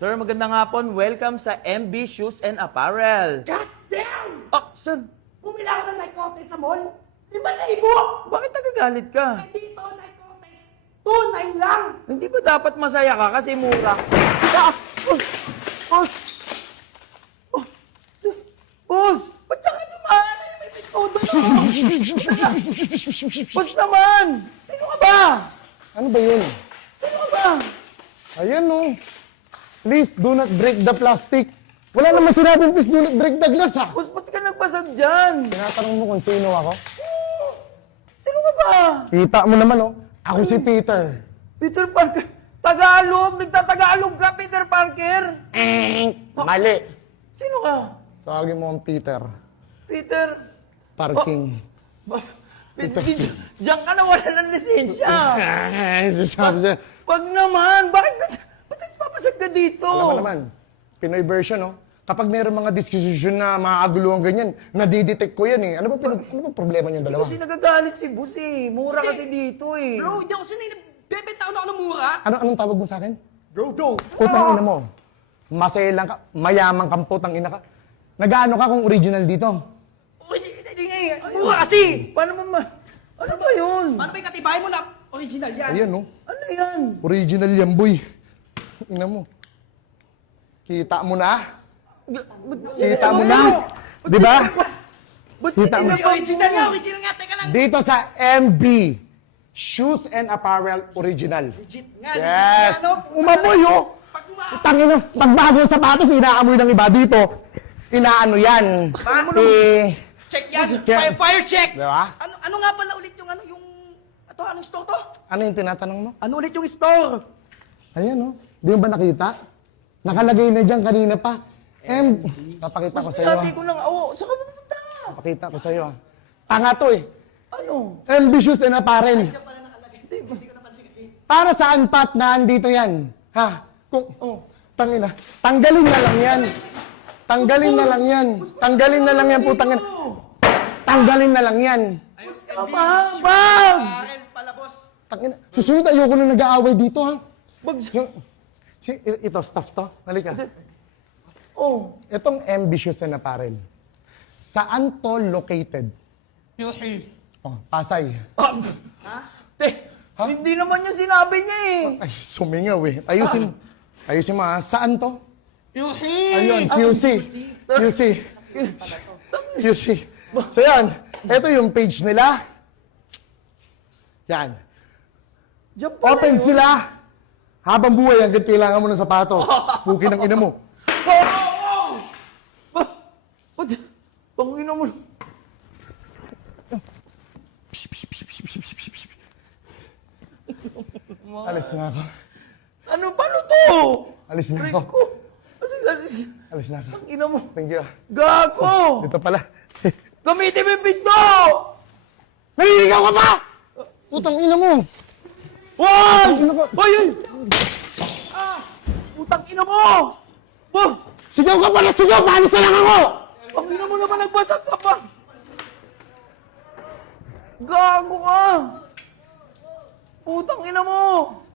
Sir, magandang hapon. Welcome sa MB Shoes and Apparel. God damn! Oh, sir, Bumili ako ng Nicotes sa mall. 5,000! bakit nagagalit ka? Eh dito, Nicotes, 2,900 lang! Hindi ba dapat masaya ka kasi mura? Ah! Boss! Oh, boss! Ba't siya ka dumaan? May pitodo na! Boss naman! Sino ka ba? Ano ba yun? Sino ka ba? Ayan no. Please do not break the plastic. Wala naman sinabing please do not break the glass ha. Boss, ba't ka nagbasag dyan? Tinatanong mo kung sino ako? Sino ka ba? Kita mo naman oh. Ako si Peter. Peter Parker. Tagalog! Nagtatagalog ka, Peter Parker! Mali. Sino ka? Tawagin mo ang Peter. Peter... Parking. Diyan ka na wala ng lisensya. Sabi siya. Wag naman! Bakit nagpapasag ka dito? Alam mo naman, Pinoy version no. Kapag mayroong mga diskusyon na maaguluhan ganyan, nadidetect ko yan eh. Ano ba problema niyo dalawa? Kasi nagagalit si Boss eh. Mura kasi dito eh. Bro, hindi ako sanay na bebentaw na ako ng mura. Anong tawag mo sa akin? Bro, do. Putang ina mo. Masaya lang ka, mayamang kang putang ina ka. Nag-ano ka kung original dito? Mura kasi! Paano mo ma... Ano ba yun? Paano ba yung katibayan mo na original yan? Ayan no. Ano yan? Original yan boy. Ina mo. Kita mo na? Kita mo na? Di ba? Ba't Kita mo. Original nga, teka lang. Dito sa MB, Shoes and Apparel Original. Legit nga, Yes! legit nga, no? Umamoy oh! Tangin na, pag bago ang sapatos, inaamoy ng iba dito. Inaano yan? Paano Check yan, Check. fire check. Di ba? Ano nga pala ulit yung anong store to? Ano yung tinatanong mo? Ano ulit yung store? Ayan oh. Di mo ba nakita? Nakalagay na dyan kanina pa. Papakita ko Mas sa'yo. pinati ko ng awo. Saan ka pupunta? Papakita ko sa'yo. Tanga to eh. Ano? MB Shoes and Apparel. Para saan pat na andito yan? Ha? Kung, tangina. Tanggalin na lang yan. Tanggalin na lang yan. Tanggalin na lang yan, putang ina. Tanggalin na lang yan. Boss naman! Bag! Parel pala, boss. Tangina. Susunod, ayoko na nag-aaway dito, ha? Bag... Ito, staff to. Halika. Oh. Itong MB Shoes and Apparel. Saan to located? Yuhi. Oh, Pasay. Te, hindi naman yung sinabi niya eh. Ay, sumingaw eh. Ayusin mo, ha? Saan to? Yuhi! Ayun, QC. QC. QC. So yan, ito yung page nila. Yan. Diyan pala Open yun. sila. Habang buhay, hanggang kailangan mo ng sapatos. Puki ng ina mo. Ba't? Pangina mo. Alis na ako. Ano? Paano to? Alis na Break ako. ko. Kasi, Alis na ako. pangina mo. Thank you. Gago! Dito pala. Gamitin mo yung pinto! Naliligaw ka pa! Putang ina mo! Hoy! Ina ko. Hoy! Hoy! Putang ina mo! Boss! Sigaw ka pa na sigaw! Paalis na lang ako! Pangina mo naman nagbasag ka pa! Gago ka! Putang ina mo!